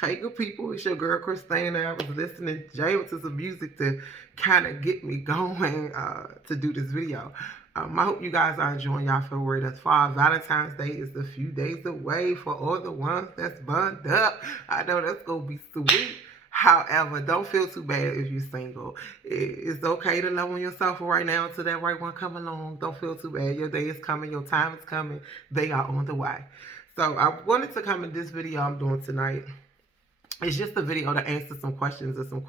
Hey, good people, it's your girl Christina. I was listening, jamming to some music to kind of get me going to do this video. I hope you guys are enjoying y'all February thus far. Valentine's Day is a few days away for all the ones that's bunned up. I know that's going to be sweet. However, don't feel too bad if you're single. It's okay to love on yourself right now until that right one come along. Don't feel too bad. Your day is coming. Your time is coming. They are on the way. So I wanted to come in this video I'm doing tonight. It's just a video to answer some questions or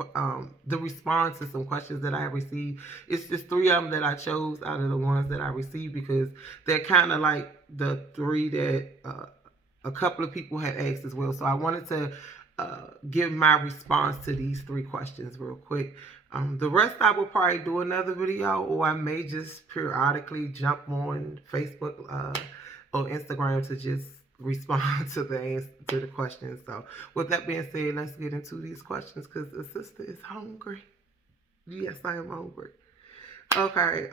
to respond to some questions that I have received. It's just three of them that I chose out of the ones that I received because they're kind of like the three that a couple of people had asked as well. So I wanted to give my response to these three questions real quick. The rest I will probably do another video, or I may just periodically jump on Facebook or Instagram to just respond to the questions. So with that being said, let's get into these questions because the sister is hungry. Yes, I am hungry. Okay,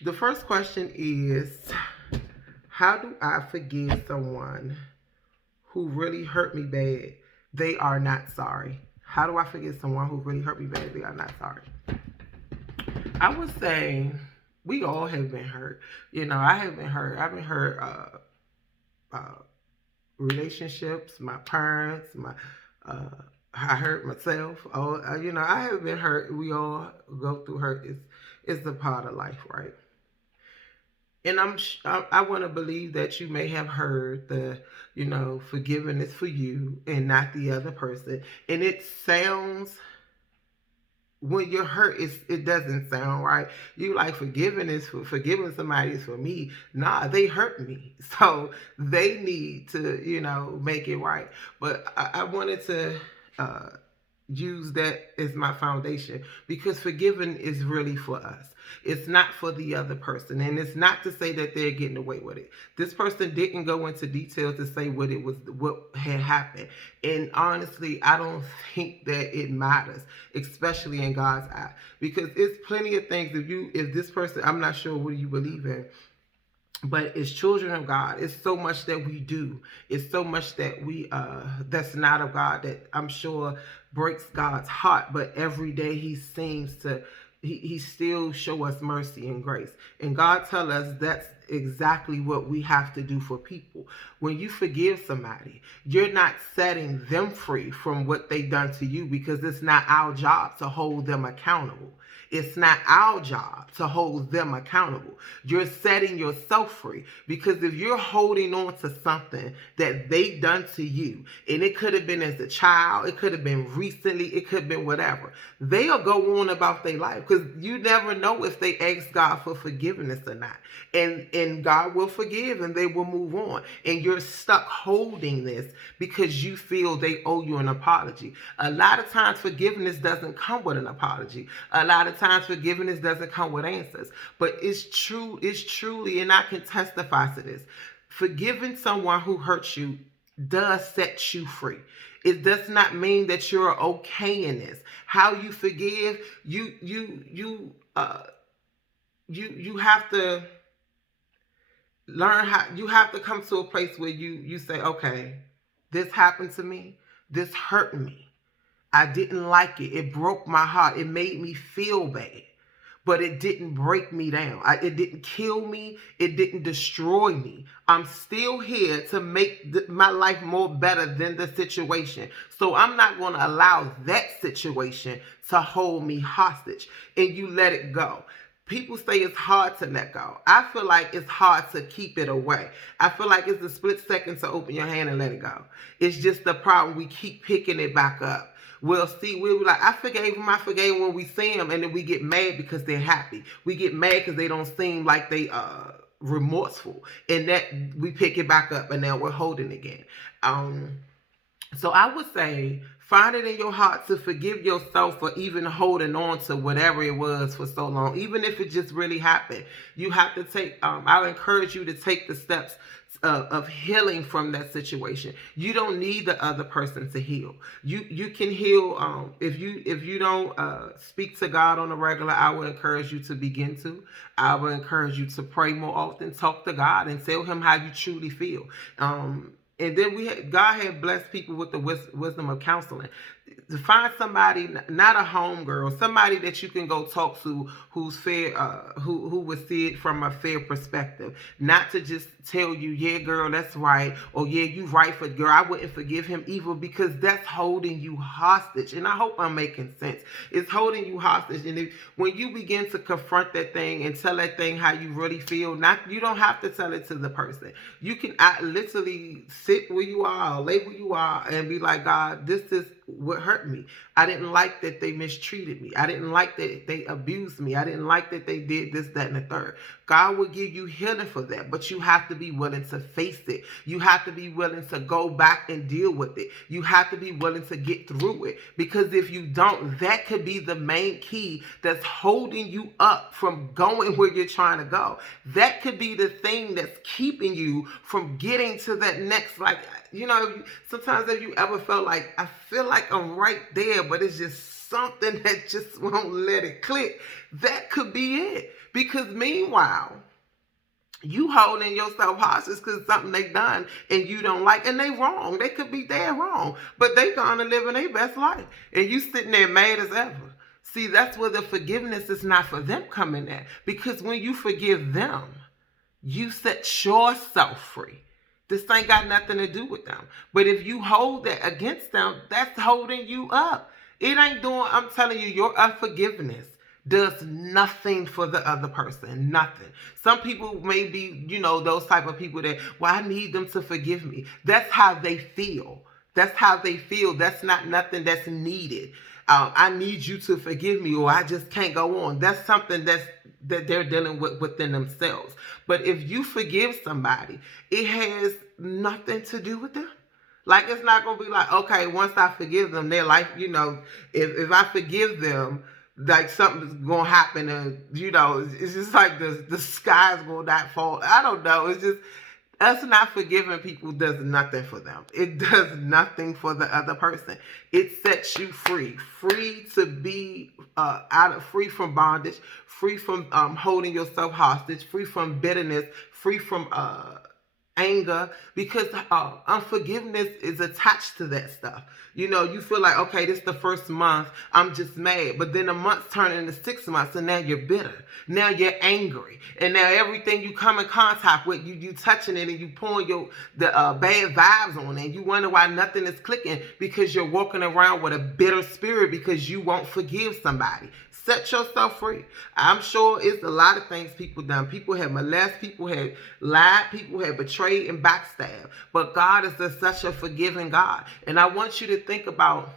the first question is, how do I forgive someone who really hurt me bad? They are not sorry. How do I forgive someone who really hurt me bad? They are not sorry. I would say we all have been hurt. You know, I have been hurt. I've been hurt relationships, my parents, I hurt myself. You know, I have been hurt. We all go through hurt. It's a part of life, right? And I want to believe that you may have heard the, you know, forgiveness for you and not the other person. And it sounds, when you're hurt, it doesn't sound right. You like forgiving somebody is for me. Nah, they hurt me, so they need to, you know, make it right. But I wanted to use that as my foundation because forgiving is really for us. It's not for the other person, and it's not to say that they're getting away with it. This person didn't go into detail to say what had happened, and honestly, I don't think that it matters, especially in God's eye, because it's plenty of things. If this person, I'm not sure what you believe in, but as children of God, it's so much that we do. It's so much that we that's not of God that I'm sure breaks God's heart. But every day He seems to he still show us mercy and grace. And God tell us that's exactly what we have to do for people. When you forgive somebody, you're not setting them free from what they done to you, because it's not our job to hold them accountable. It's not our job to hold them accountable. You're setting yourself free, because if you're holding on to something that they done to you, and it could have been as a child, it could have been recently, it could have been whatever, they'll go on about their life, because you never know if they ask God for forgiveness or not. And God will forgive and they will move on. And you're stuck holding this because you feel they owe you an apology. A lot of times forgiveness doesn't come with an apology. A lot of times forgiveness doesn't come with answers. But it's truly, and I can testify to this, forgiving someone who hurts you does set you free. It does not mean that you're okay in this. How you forgive, you have to learn how. You have to come to a place where you say, okay, this happened to me, this hurt me, I didn't like it, it broke my heart, it made me feel bad, but it didn't break me down. It didn't kill me, it didn't destroy me. I'm still here to make my life more better than the situation. So I'm not going to allow that situation to hold me hostage. And you let it go. People say it's hard to let go. I feel like it's hard to keep it away. I feel like it's a split second to open your hand and let it go. It's just the problem. We keep picking it back up. We'll be like, I forgave him when we see him, and then we get mad because they're happy. We get mad because they don't seem like they remorseful. And that we pick it back up, and now we're holding again. So I would say, find it in your heart to forgive yourself for even holding on to whatever it was for so long. Even if it just really happened, you have to take, I'll encourage you to take the steps of healing from that situation. You don't need the other person to heal. You can heal. If you don't speak to God on a regular, I would encourage you to begin to. I would encourage you to pray more often, talk to God, and tell Him how you truly feel. And then God had blessed people with the wisdom of counseling. To find somebody, not a homegirl, somebody that you can go talk to who's fair, who would see it from a fair perspective, not to just tell you, yeah, girl, that's right, or yeah, you right, for girl, I wouldn't forgive him either, because that's holding you hostage. And I hope I'm making sense. It's holding you hostage, and when you begin to confront that thing and tell that thing how you really feel, you don't have to tell it to the person. You can literally sit where you are, lay where you are, and be like, God, this is what hurt me. I didn't like that they mistreated me. I didn't like that they abused me. I didn't like that they did this, that, and the third. God will give you healing for that, but you have to be willing to face it. You have to be willing to go back and deal with it. You have to be willing to get through it, because if you don't, that could be the main key that's holding you up from going where you're trying to go. That could be the thing that's keeping you from getting to that next, like, sometimes have you ever felt like, I feel like I'm right there, but it's just something that just won't let it click? That could be it. Because meanwhile, you holding yourself hostage because something they done and you don't like, and they wrong. They could be dead wrong, but they gonna live in their best life, and you sitting there mad as ever. See, that's where the forgiveness is not for them coming at, because when you forgive them, you set yourself free. This ain't got nothing to do with them. But if you hold that against them, that's holding you up. It ain't doing, I'm telling you, your unforgiveness does nothing for the other person. Nothing. Some people may be, those type of people that, well, I need them to forgive me. That's how they feel. That's how they feel. That's not nothing that's needed. I need you to forgive me, or I just can't go on. That's something that they're dealing with within themselves. But if you forgive somebody, it has nothing to do with them. Like, it's not going to be like, okay, once I forgive them, their life, if I forgive them, like something's going to happen, and, it's just like the sky's going to not fall. I don't know. It's just, us not forgiving people does nothing for them. It does nothing for the other person. It sets you free to be free from bondage, free from holding yourself hostage, free from bitterness, free from anger, because unforgiveness is attached to that stuff. You feel like, okay, this is the first month, I'm just mad. But then the months turn into 6 months, and now you're bitter. Now you're angry. And now everything you come in contact with, you touching it, and you pouring the bad vibes on it. And you wonder why nothing is clicking, because you're walking around with a bitter spirit because you won't forgive somebody. Set yourself free. I'm sure it's a lot of things people done. People have molested, people have lied, people have betrayed and backstabbed. But God is such a forgiving God. And I want you to think about,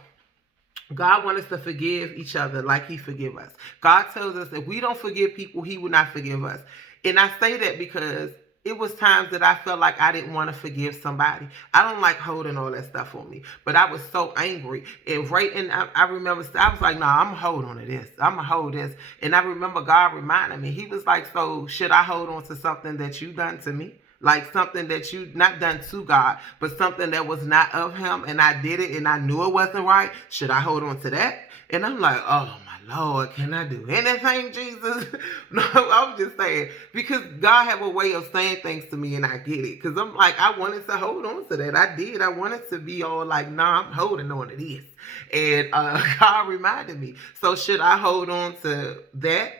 God wants us to forgive each other like he forgive us. God tells us if we don't forgive people, he will not forgive us. And I say that because it was times that I felt like I didn't want to forgive somebody. I don't like holding all that stuff on me. But I was so angry. And I remember, I was like, nah, I'm going to hold on to this. I'm going to hold this. And I remember God reminded me. He was like, so should I hold on to something that you done to me? Like something that you not done to God, but something that was not of him, and I did it and I knew it wasn't right. Should I hold on to that? And I'm like, oh my Lord, can I do anything, Jesus? No, I'm just saying, because God have a way of saying things to me, and I get it. Because I'm like, I wanted to hold on to that. I did. I wanted to be all like, nah, I'm holding on to this. And God reminded me. So should I hold on to that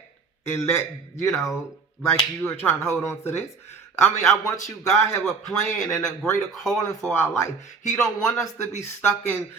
and let, like you are trying to hold on to this? I mean, I want you, God have a plan and a greater calling for our life. He don't want us to be stuck in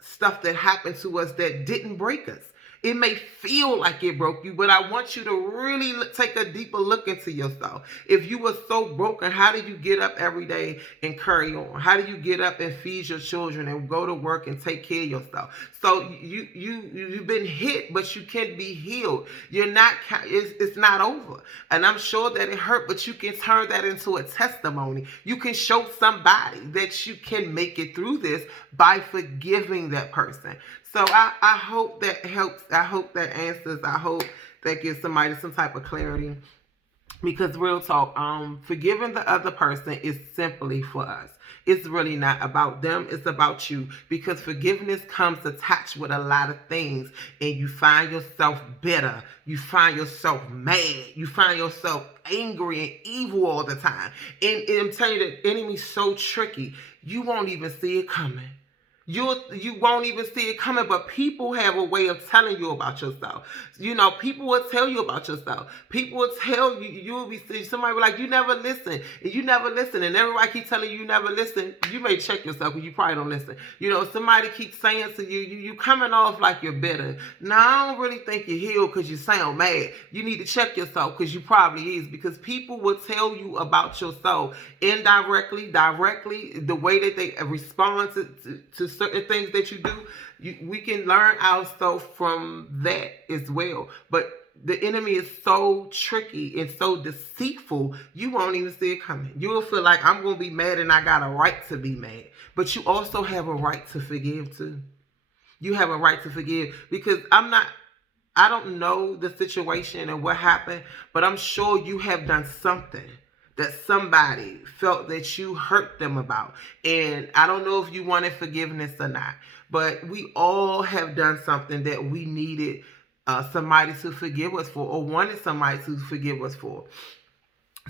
stuff that happened to us that didn't break us. It may feel like it broke you, but I want you to really take a deeper look into yourself. If you were so broken, how do you get up every day and carry on? How do you get up and feed your children and go to work and take care of yourself? So you've been hit, but you can be healed. You're not, it's not over. And I'm sure that it hurt, but you can turn that into a testimony. You can show somebody that you can make it through this by forgiving that person. So I hope that helps. I hope that answers. I hope that gives somebody some type of clarity. Because real talk, forgiving the other person is simply for us. it's really not about them. It's about you, because forgiveness comes attached with a lot of things, and you find yourself bitter. You find yourself mad. You find yourself angry and evil all the time. And I'm telling you, the enemy's so tricky. You won't even see it coming. You won't even see it coming, but people have a way of telling you about yourself. People will tell you about yourself. People will tell you, you'll be, somebody will be like, you never listen, and you never listen, and everybody keep telling you never listen. You may check yourself, because you probably don't listen. Somebody keeps saying to you, you coming off like you're bitter. Now, I don't really think you're healed because you sound mad. You need to check yourself, because you probably is, because people will tell you about yourself indirectly, directly, the way that they respond to certain things that you do. We can learn ourselves from that as well. But the enemy is so tricky and so deceitful, you won't even see it coming. You'll feel like, I'm going to be mad and I got a right to be mad. But you also have a right to forgive too. You have a right to forgive, because I don't know the situation and what happened, but I'm sure you have done something that somebody felt that you hurt them about. And I don't know if you wanted forgiveness or not, but we all have done something that we needed somebody to forgive us for, or wanted somebody to forgive us for.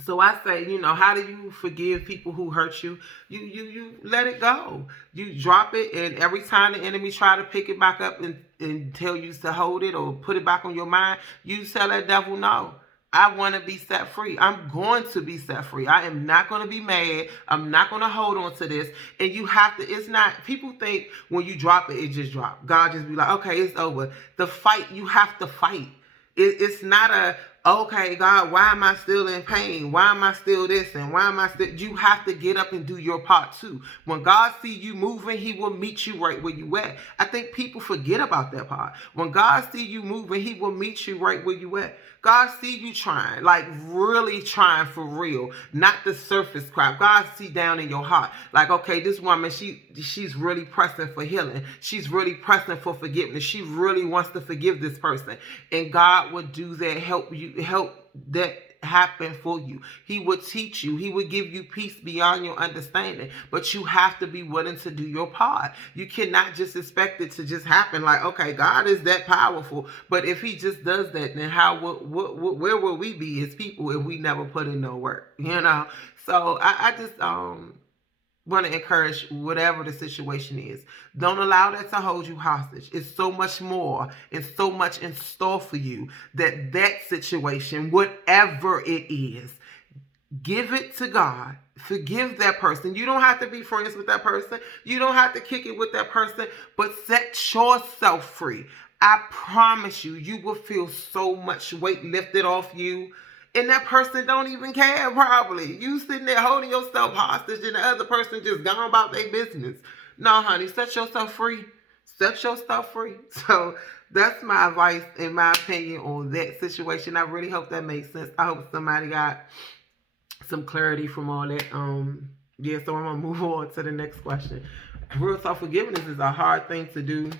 So I say, how do you forgive people who hurt you? You let it go. You drop it, and every time the enemy try to pick it back up and tell you to hold it or put it back on your mind, you tell that devil, no. I want to be set free. I'm going to be set free. I am not going to be mad. I'm not going to hold on to this. And you have to, it's not, people think when you drop it, it just dropped. God just be like, okay, it's over. The fight, you have to fight. It's not a, okay, God, why am I still in pain? Why am I still this? And why am I still, you have to get up and do your part too. When God see you moving, he will meet you right where you at. I think people forget about that part. When God see you moving, he will meet you right where you at. God see you trying, like really trying for real, not the surface crap. God see down in your heart, like, okay, this woman, she's really pressing for healing. She's really pressing for forgiveness. She really wants to forgive this person. And God would do that, help that happen for you. He would teach you. He would give you peace beyond your understanding. But you have to be willing to do your part. You cannot just expect it to just happen like, okay, God is that powerful. But if he just does that, then where will we be as people if we never put in no work? So I just want to encourage, whatever the situation is, don't allow that to hold you hostage. It's so much more and so much in store for you, that situation, whatever it is, give it to God. Forgive that person. You don't have to be friends with that person. You don't have to kick it with that person, but set yourself free. I promise you, you will feel so much weight lifted off you. And that person don't even care, probably. You sitting there holding yourself hostage and the other person just gone about their business. No, honey, set yourself free. Set yourself free. So that's my advice and my opinion on that situation. I really hope that makes sense. I hope somebody got some clarity from all that. So I'm going to move on to the next question. Real talk, forgiveness is a hard thing to do,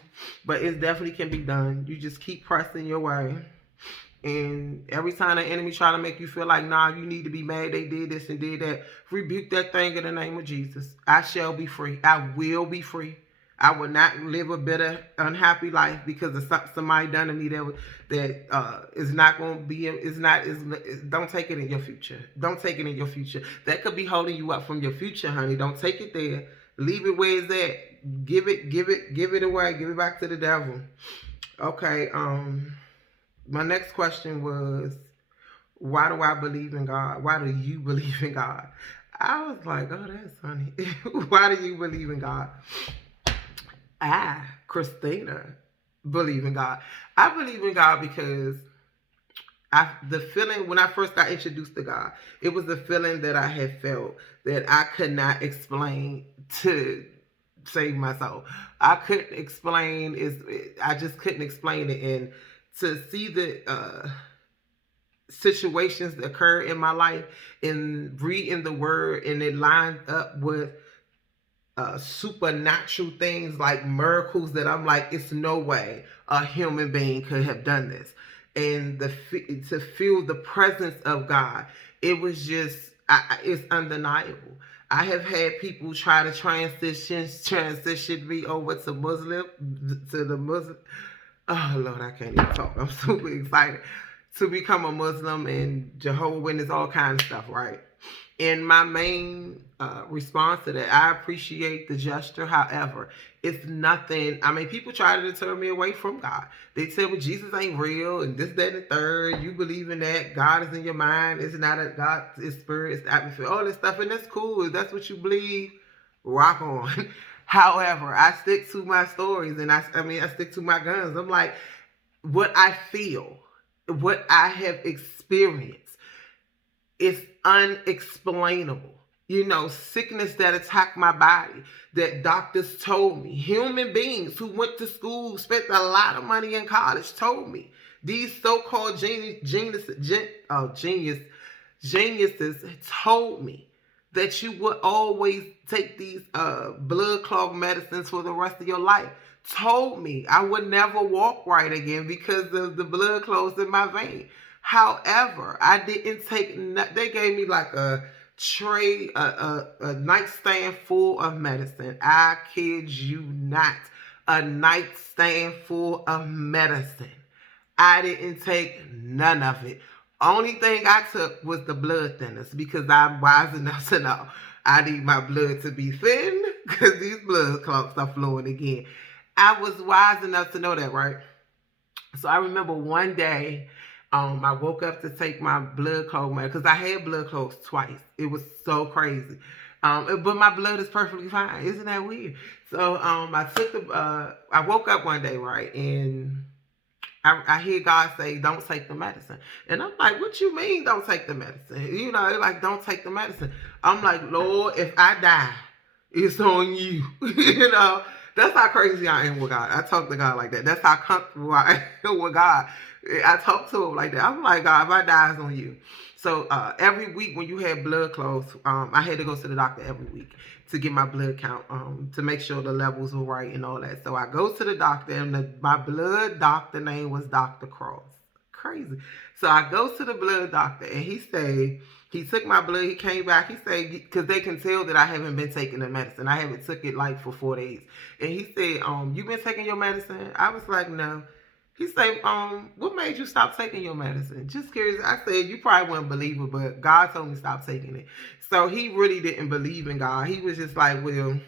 but it definitely can be done. You just keep pressing your way. And every time the enemy try to make you feel like, nah, you need to be mad, they did this and did that, rebuke that thing in the name of Jesus. I shall be free. I will be free. I will not live a bitter, unhappy life because of somebody done to me that is not going to be, don't take it in your future. Don't take it in your future. That could be holding you up from your future, honey. Don't take it there. Leave it where it's at. Give it away. Give it back to the devil. Okay, my next question was, why do I believe in God? Why do you believe in God? I was like, oh, that's funny. Why do you believe in God? I, Christina, believe in God. I believe in God because the feeling when I first got introduced to God, it was a feeling that I had felt that I could not explain to save my soul. I couldn't explain I just couldn't explain it. And to see the situations that occur in my life and reading the word, and it lined up with supernatural things like miracles that I'm like, it's no way a human being could have done this. And to feel the presence of God, it was just, it's undeniable. I have had people try to transition me over to Muslim, to the Muslim. Oh Lord, I can't even talk. I'm super excited to become a Muslim and Jehovah's Witness, all kinds of stuff, right? And my main response to that, I appreciate the gesture. However, it's nothing. I mean, people try to deter me away from God. They tell me Jesus ain't real and this, that, and the third. You believe in that. God is in your mind. It's not a God, it's spirit, it's the atmosphere, all this stuff. And that's cool. If that's what you believe, rock on. However, I stick to my stories and I stick to my guns. I'm like, what I feel, what I have experienced, it's unexplainable. You know, sickness that attacked my body, that doctors told me, human beings who went to school, spent a lot of money in college, told me. These so-called geniuses told me that you would always take these blood clot medicines for the rest of your life. Told me I would never walk right again because of the blood clots in my vein. However, I didn't take. They gave me like a tray, a nightstand full of medicine. I kid you not, a nightstand full of medicine. I didn't take none of it. Only thing I took was the blood thinners because I'm wise enough to know I need my blood to be thin because these blood clots are flowing again. I was wise enough to know that, right? So I remember one day, I woke up to take my blood clot because I had blood clots twice. It was so crazy. But my blood is perfectly fine. Isn't that weird? So I woke up one day, right, and I hear God say, don't take the medicine. And I'm like, what you mean don't take the medicine? You know, like, don't take the medicine. I'm like, Lord, if I die, it's on you. You know, that's how crazy I am with God. I talk to God like that. That's how comfortable I am with God. I talk to him like that. I'm like, God, if I die, it's on you. So every week when you had blood clots, I had to go to the doctor every week to get my blood count, to make sure the levels were right and all that. So I go to the doctor, and my blood doctor name was Dr. Cross. Crazy. So I go to the blood doctor, and he took my blood. He came back. He said, because they can tell that I haven't been taking the medicine. I haven't took it like for 4 days. And he said, you been taking your medicine? I was like, no. He said, what made you stop taking your medicine? Just curious. I said, you probably wouldn't believe it, but God told me to stop taking it. So he really didn't believe in God. He was just like, well,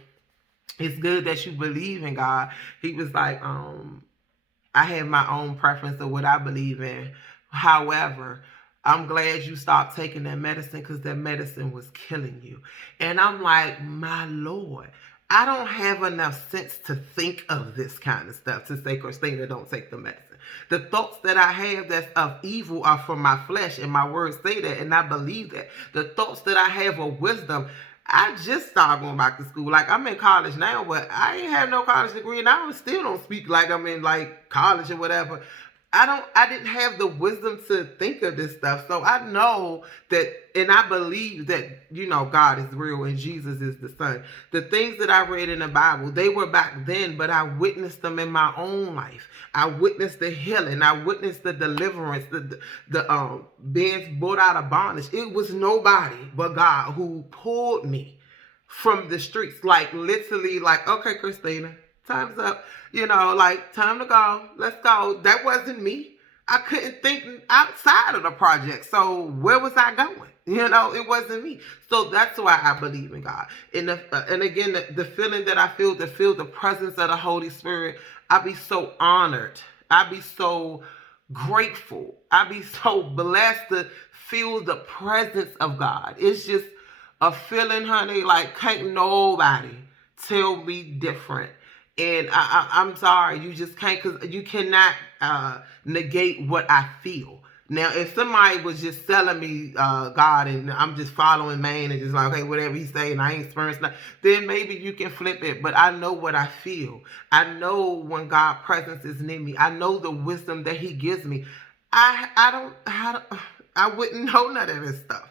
it's good that you believe in God. He was like, I have my own preference of what I believe in. However, I'm glad you stopped taking that medicine because that medicine was killing you. And I'm like, my Lord, I don't have enough sense to think of this kind of stuff to say, Christina, don't take the medicine. The thoughts that I have that's of evil are from my flesh, and my words say that, and I believe that. The thoughts that I have of wisdom, I just started going back to school. Like, I'm in college now, but I ain't have no college degree, and I still don't speak like I'm in like college or whatever. I didn't have the wisdom to think of this stuff. So I know that, and I believe that, you know, God is real and Jesus is the Son. The things that I read in the Bible, they were back then, but I witnessed them in my own life. I witnessed the healing. I witnessed the deliverance, the being brought out of bondage. It was nobody but God who pulled me from the streets. Like, literally, like, okay, Christina, time's up. You know, like, time to go. Let's go. That wasn't me. I couldn't think outside of the project. So where was I going? You know, it wasn't me. So that's why I believe in God. And again, the feeling that I feel, to feel the presence of the Holy Spirit, I be so honored. I be so grateful. I be so blessed to feel the presence of God. It's just a feeling, honey, like can't nobody tell me different. And I'm sorry, you just can't, because you cannot negate what I feel. Now, if somebody was just telling me God and I'm just following man and just like, okay, whatever he say and I ain't experienced nothing, then maybe you can flip it. But I know what I feel. I know when God's presence is near me. I know the wisdom that he gives me. I wouldn't know none of this stuff.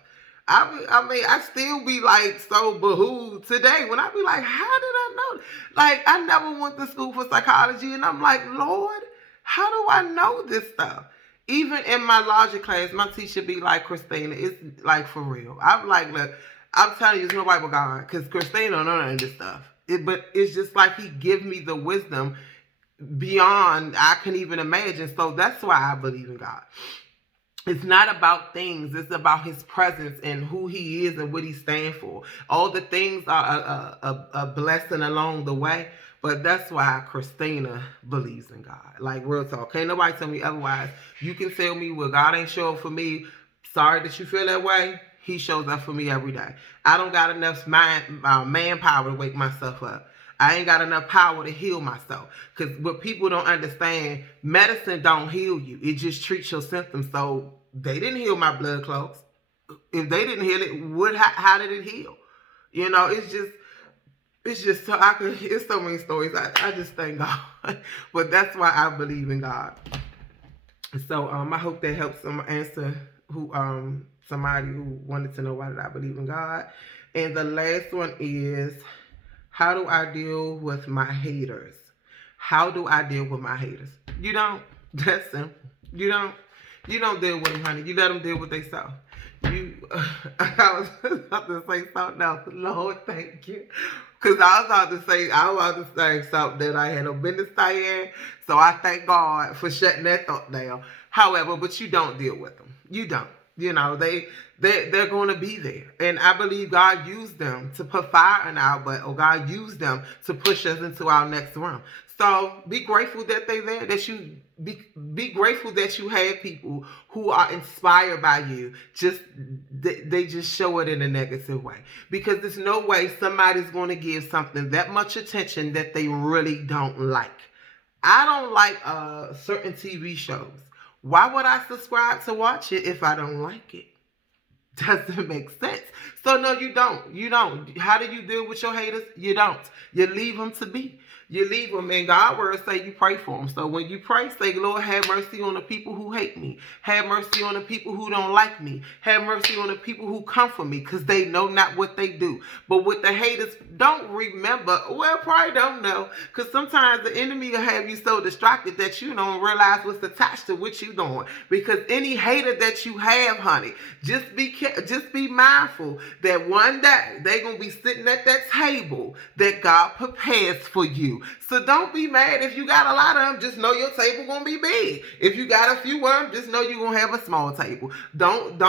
I mean, I still be like so behooved today when I be like, how did I know? Like, I never went to school for psychology, and I'm like, Lord, how do I know this stuff? Even in my logic class, my teacher be like, Christina, it's like for real. I'm like, look, I'm telling you, it's nobody but God. Because Christina don't know none of this stuff. But it's just like he give me the wisdom beyond I can even imagine. So that's why I believe in God. It's not about things. It's about his presence and who he is and what he stands for. All the things are a blessing along the way. But that's why Christina believes in God. Like, real talk. Can't nobody tell me otherwise. You can tell me, well, God ain't showing for me. Sorry that you feel that way. He shows up for me every day. I don't got enough manpower to wake myself up. I ain't got enough power to heal myself. Because what people don't understand, medicine don't heal you. It just treats your symptoms. So they didn't heal my blood clots. If they didn't heal it, how did it heal? You know, it's just so it's so many stories. I just thank God. But that's why I believe in God. So I hope that helps some answer somebody who wanted to know why did I believe in God. And the last one is, how do I deal with my haters? How do I deal with my haters? You don't. That's simple. You don't deal with them, honey. You let them deal with themselves. I was about to say something else. Lord, thank you. Because I was about to say something that I had no business saying. So I thank God for shutting that thought down. However, but you don't deal with them. You don't. You know, they're going to be there. And I believe God used them to put fire in our butt, or God used them to push us into our next realm. So be grateful that they're there, that you be grateful that you have people who are inspired by you. They just show it in a negative way. Because there's no way somebody's going to give something that much attention that they really don't like. I don't like certain TV shows. Why would I subscribe to watch it if I don't like it? Doesn't make sense. So no, you don't. You don't. How do you deal with your haters? You don't. You leave them to be. You leave them, and God's word say you pray for them. So when you pray, say, Lord, have mercy on the people who hate me. Have mercy on the people who don't like me. Have mercy on the people who come for me, because they know not what they do. But with the haters, don't remember. Well, probably don't know, because sometimes the enemy will have you so distracted that you don't realize what's attached to what you're doing. Because any hater that you have, honey, just be mindful that one day they're going to be sitting at that table that God prepares for you. So don't be mad if you got a lot of them. Just know your table gonna be big. If you got a few of them, just know you're gonna have a small table. Don't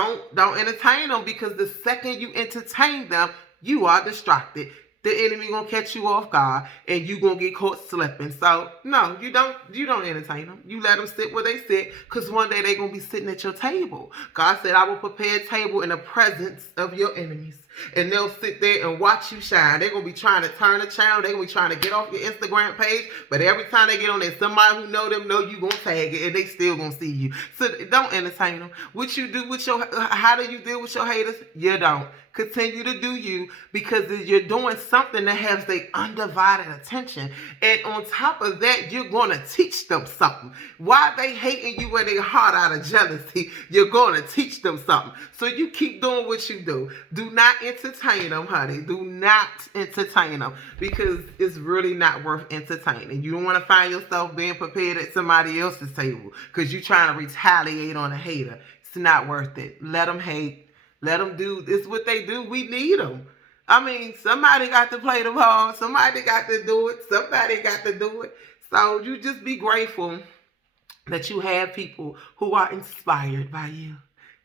entertain them, because the second you entertain them, you are distracted. The enemy gonna catch you off guard, and you gonna get caught slipping. So no, you don't entertain them. You let them sit where they sit, because one day they're gonna be sitting at your table. God said, I will prepare a table in the presence of your enemies. And they'll sit there and watch you shine. They're going to be trying to turn the channel. They're going to be trying to get off your Instagram page. But every time they get on there, somebody who know them know you going to tag it. And they still going to see you. So don't entertain them. What you do with how do you deal with your haters? You don't. Continue to do you, because you're doing something that has their undivided attention. And on top of that, you're going to teach them something. Why they hating you with their heart out of jealousy, you're going to teach them something. So you keep doing what you do. Do not entertain them, honey. Do not entertain them, because it's really not worth entertaining. You don't want to find yourself being prepared at somebody else's table because you're trying to retaliate on a hater. It's not worth it. Let them hate. Let them do. It's what they do. We need them. I mean, somebody got to play the ball. Somebody got to do it. Somebody got to do it. So you just be grateful that you have people who are inspired by you.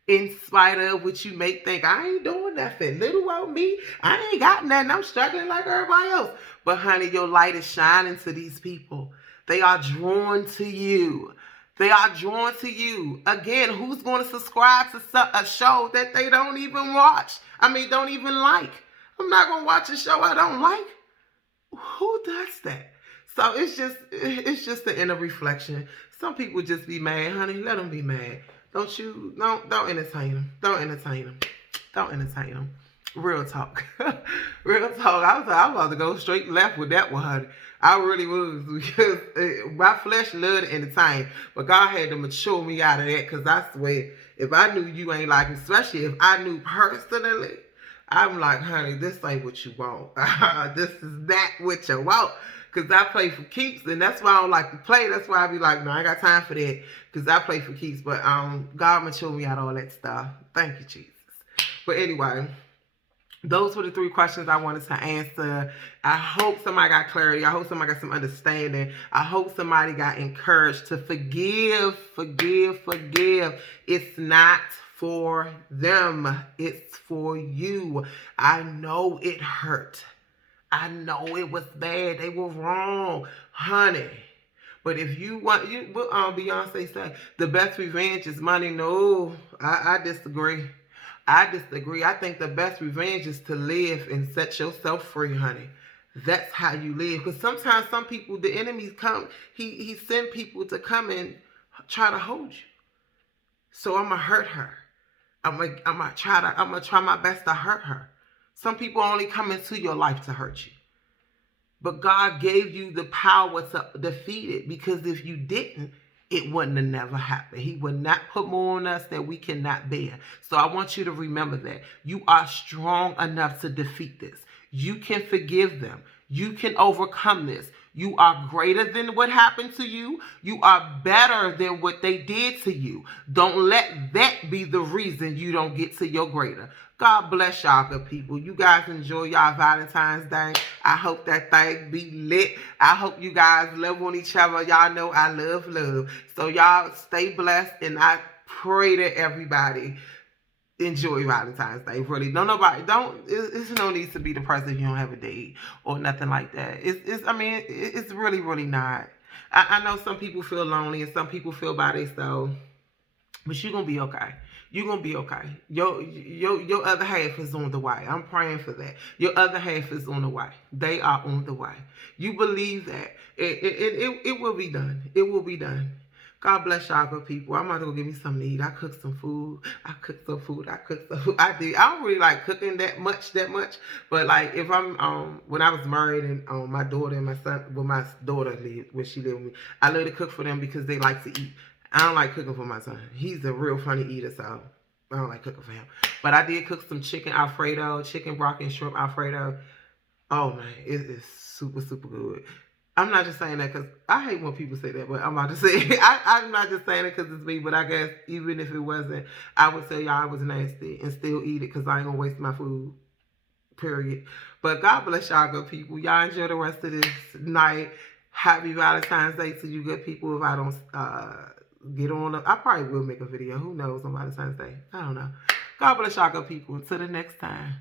In spite of what you may think, I ain't doing nothing. Little old me, I ain't got nothing. I'm struggling like everybody else. But honey, your light is shining to these people. They are drawn to you. They are drawn to you. Again, who's going to subscribe to a show that they don't even watch? I mean, don't even like. I'm not going to watch a show I don't like. Who does that? So it's just the inner reflection. Some people just be mad, honey. Let them be mad. Don't entertain them. Don't entertain them. Don't entertain them. Real talk. Real talk. I was about to go straight left with that one, honey. I really was, because my flesh loved to entertain, but God had to mature me out of that, because I swear, if I knew you ain't like me, especially if I knew personally, I'm like, honey, this ain't what you want. This is not what you want. Because I play for keeps, and that's why I don't like to play. That's why I be like, no, I ain't got time for that, because I play for keeps. But God matured me out of all that stuff. Thank you, Jesus. But anyway, those were the 3 questions I wanted to answer. I hope somebody got clarity. I hope somebody got some understanding. I hope somebody got encouraged to forgive, forgive, forgive. It's not for them. It's for you. I know it hurt. I know it was bad. They were wrong, honey. But if you want, what Beyonce say, the best revenge is money. No, I disagree. I disagree. I think the best revenge is to live and set yourself free, honey. That's how you live. Because sometimes some people, the enemies come, he send people to come and try to hold you. So I'm gonna hurt her. I'm gonna try my best to hurt her. Some people only come into your life to hurt you. But God gave you the power to defeat it, because if you didn't, it wouldn't have never happened. He would not put more on us that we cannot bear. So I want you to remember that. You are strong enough to defeat this. You can forgive them. You can overcome this. You are greater than what happened to you. You are better than what they did to you. Don't let that be the reason you don't get to your greater. God bless y'all, good people. You guys enjoy y'all Valentine's Day. I hope that thing be lit. I hope you guys love on each other. Y'all know I love love. So y'all stay blessed, and I pray that everybody enjoy Valentine's Day. Really, it's no need to be depressed if you don't have a date or nothing like that. It's really, really not. I know some people feel lonely and some people feel by themselves, but you're gonna be okay. You're gonna be okay. Your other half is on the way. I'm praying for that. Your other half is on the way. They are on the way. You believe that. It will be done. It will be done. God bless y'all, good people. I'm about to go get me something to eat. I cooked some food. I cooked some food. I did. I don't really like cooking that much. But like if I'm when I was married and my daughter and my son, well, my daughter lived where she lived with me, I love to cook for them because they like to eat. I don't like cooking for my son. He's a real funny eater, so I don't like cooking for him. But I did cook some chicken Alfredo, chicken broccoli and shrimp Alfredo. Oh man, it is super, super good. I'm not just saying that because I hate when people say that, but I'm about to say it. I'm not just saying it because it's me, but I guess even if it wasn't, I would tell y'all it was nasty and still eat it because I ain't gonna waste my food, period. But God bless y'all, good people. Y'all enjoy the rest of this night. Happy Valentine's Day to you, good people. If I don't get on, I probably will make a video. Who knows on Valentine's Day? I don't know. God bless y'all, good people. Until the next time.